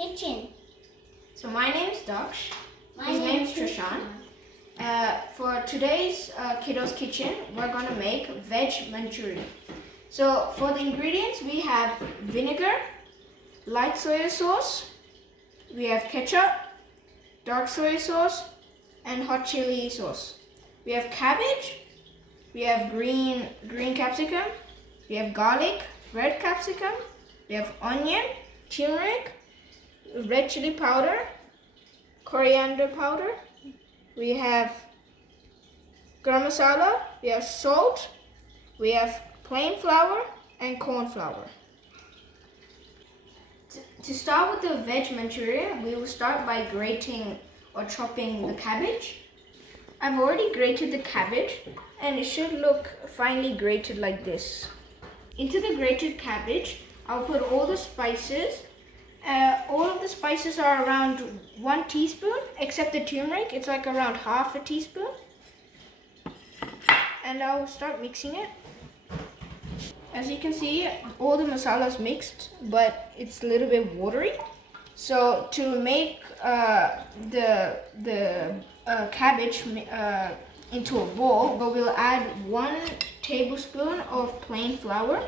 KidOzKitchen. So my name's Daksh. His name's Trishan. For today's Kiddo's Kitchen, we're gonna make Veg Manchurian. So for the ingredients, we have vinegar, light soy sauce, we have ketchup, dark soy sauce, and hot chili sauce. We have cabbage, we have green capsicum, we have garlic, red capsicum, we have onion, turmeric, red chili powder, coriander powder, we have garam masala, we have salt, we have plain flour and corn flour. To start with the veg manchurian, we will start by grating or chopping the cabbage. I've already grated the cabbage and it should look finely grated like this. Into the grated cabbage, I'll put all the spices. All of the spices are around 1 teaspoon, except the turmeric, it's like around half a teaspoon. And I'll start mixing it. As you can see, all the masala is mixed, but it's a little bit watery. So to make the cabbage into a ball, we'll add 1 tablespoon of plain flour.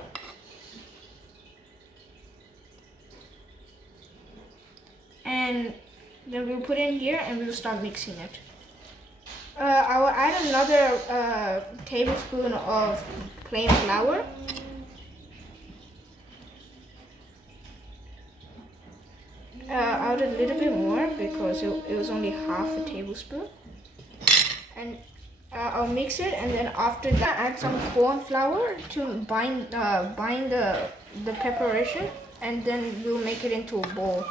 And then we'll put it in here and we'll start mixing it. I will add another tablespoon of plain flour. I'll add a little bit more because it was only half a tablespoon. And I'll mix it, and then after that add some corn flour to bind the preparation, and then we'll make it into a bowl.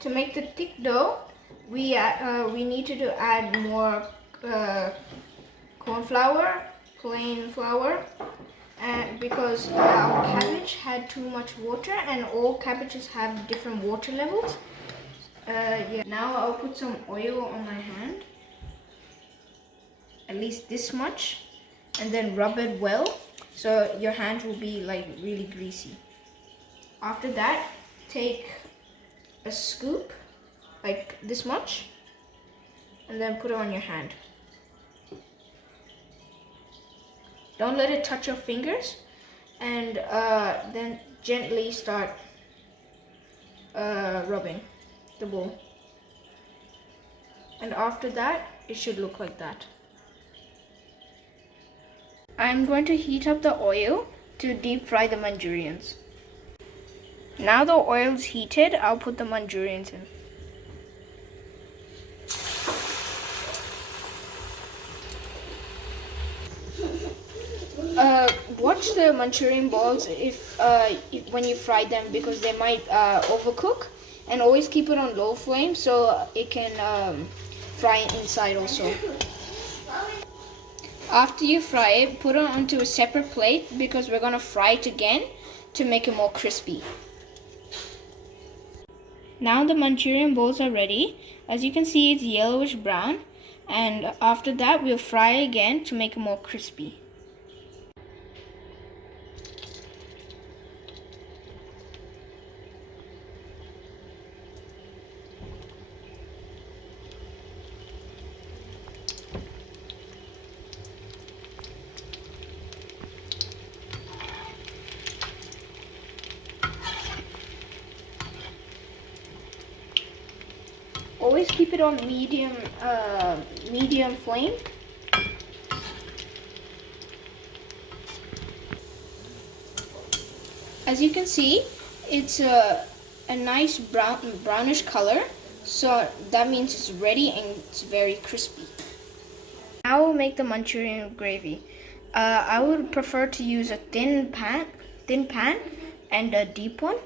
To make the thick dough, we need to add more corn flour, plain flour, and because our cabbage had too much water, and all cabbages have different water levels. Yeah. Now I'll put some oil on my hand, at least this much, and then rub it well so your hand will be like really greasy. After that, take a scoop like this much and then put it on your hand. Don't let it touch your fingers, and then gently start rubbing the bowl. And after that, it should look like that. I'm going to heat up the oil to deep fry the manchurians. Now the oil's heated, I'll put the manchurians in. Watch the Manchurian balls if when you fry them, because they might overcook, and always keep it on low flame so it can fry inside also. After you fry it, put it onto a separate plate because we're gonna fry it again to make it more crispy. Now the Manchurian balls are ready. As you can see, it's yellowish brown, and after that we'll fry it again to make it more crispy. Always keep it on medium flame. As you can see, it's a nice brownish color, so that means it's ready and it's very crispy. Now we'll make the Manchurian gravy. I would prefer to use a thin pan and a deep one.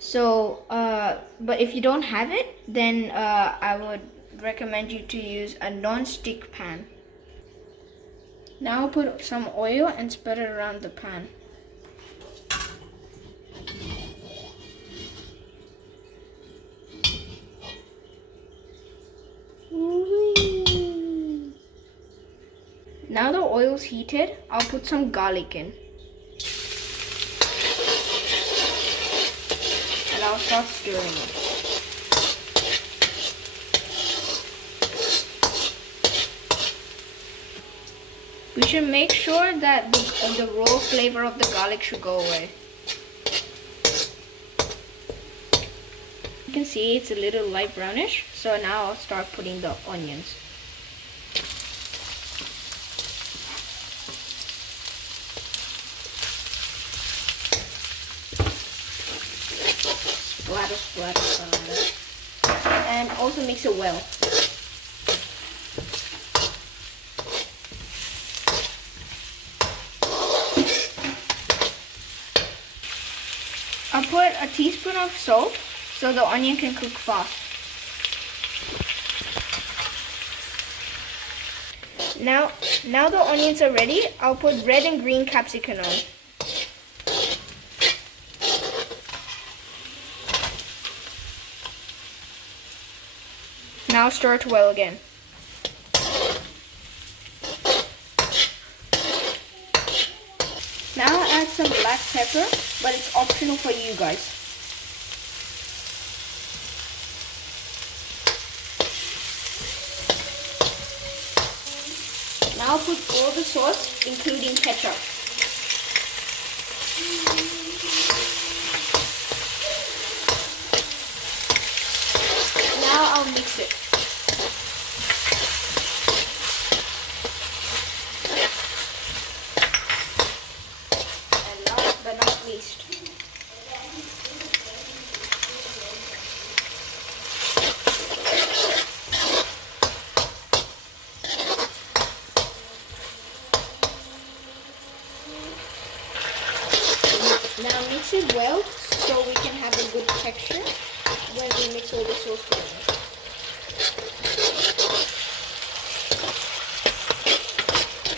So, but if you don't have it, then I would recommend you to use a non-stick pan. Now I'll put some oil and spread it around the pan. Now the oil oil's heated, I'll put some garlic in. And I'll start stirring it. We should make sure that the raw flavor of the garlic should go away. You can see it's a little light brownish, so now I'll start putting the onions. Splatter, splatter, splatter. And also mix it well. I'll put a teaspoon of salt so the onion can cook fast. Now the onions are ready, I'll put red and green capsicum on. Now stir it well again. Now I'll add some black pepper, but it's optional for you guys. Now I'll put all the sauce, including ketchup. Now I'll mix it. But not least. Now mix it well so we can have a good texture when we mix all the sauce together.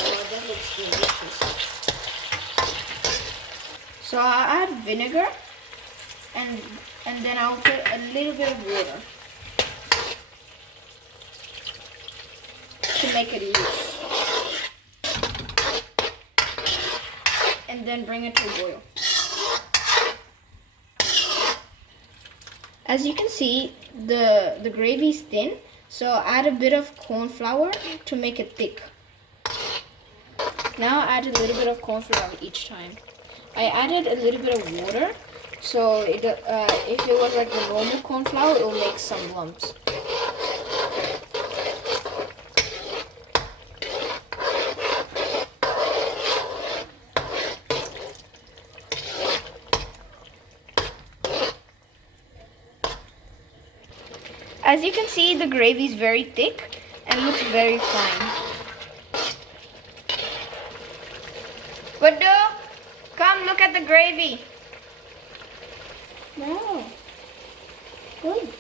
Oh, that looks delicious. So I'll add vinegar and then I'll put a little bit of water to make it loose. And then bring it to a boil. As you can see, the gravy is thin, so add a bit of corn flour to make it thick. Now add a little bit of corn flour each time. I added a little bit of water, so if it was like the normal corn flour, it will make some lumps. As you can see, the gravy is very thick and looks very fine. Gudu, come look at the gravy. Wow. Good.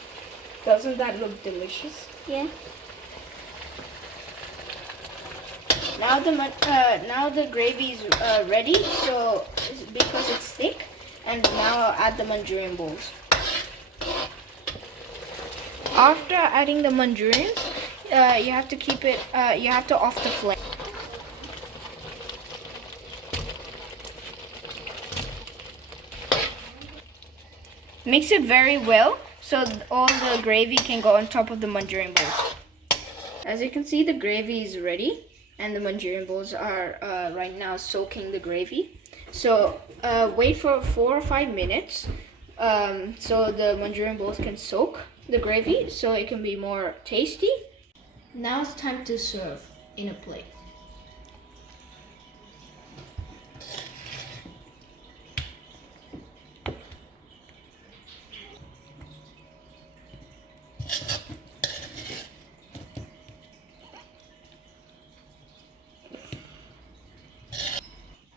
Doesn't that look delicious? Yeah. Now the gravy is ready, so because it's thick, and now I'll add the Manchurian balls. After adding the Manchurians, you have to keep it. You have to off the flame. Mix it very well so all the gravy can go on top of the Manchurian balls. As you can see, the gravy is ready and the Manchurian balls are right now soaking the gravy. So wait for 4 or 5 minutes so the Manchurian balls can soak the gravy so it can be more tasty. Now it's time to serve in a plate.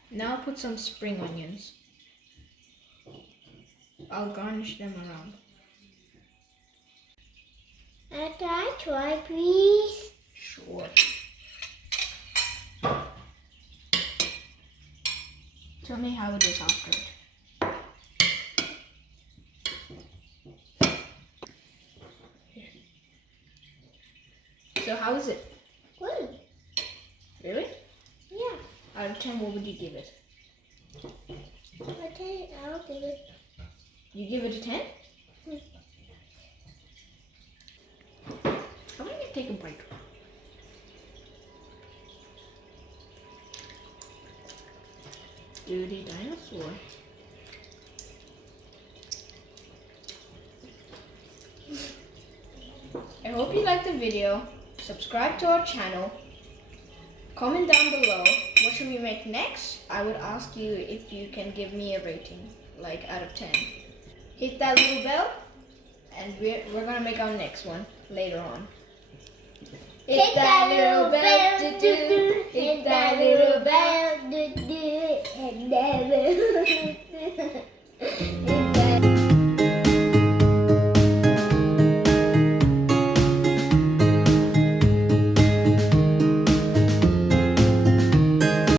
Now I'll put some spring onions. I'll garnish them around. Can I try, please? Sure. Tell me how it is after it. So how is it? Good. Really? Yeah. 10, what would you give it? Okay, I'll give it. You give it a 10? I'm gonna take a bite. Dirty dinosaur. I hope you liked the video. Subscribe to our channel. Comment down below what should we make next. I would ask you if you can give me a rating, like out of 10. Hit that little bell, and we're gonna make our next one later on. Hit that little bell, do-do. Hit that little bell, do-do. Hit that little